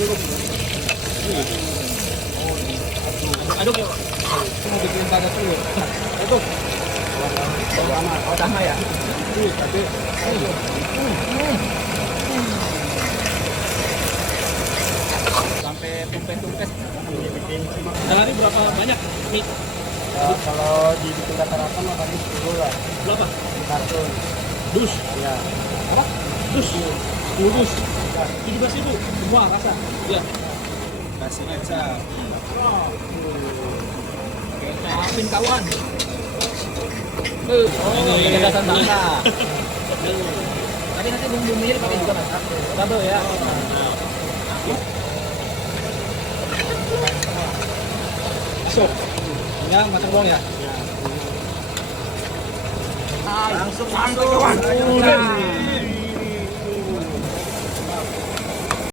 Aduk ya, Pak. Mau bikin banyak dulu. Itu. Sama ya. Tapi Sampai tumpes-tumpes. Sehari berapa banyak mie? kalau dibikin rata-rata mah paling 10 lah. Berapa? Karton. Dus. Ya. Apa? Dus. 10 dus. 17.000 semua rasa. Iya. Kasih aja. Maafin kawan. Ini dasar bangsa. Tapi nanti bumbu-bumbunya dipakai juga Mas. Double ya. Masuk. Ya, masuk dong ya. Langsung Udah.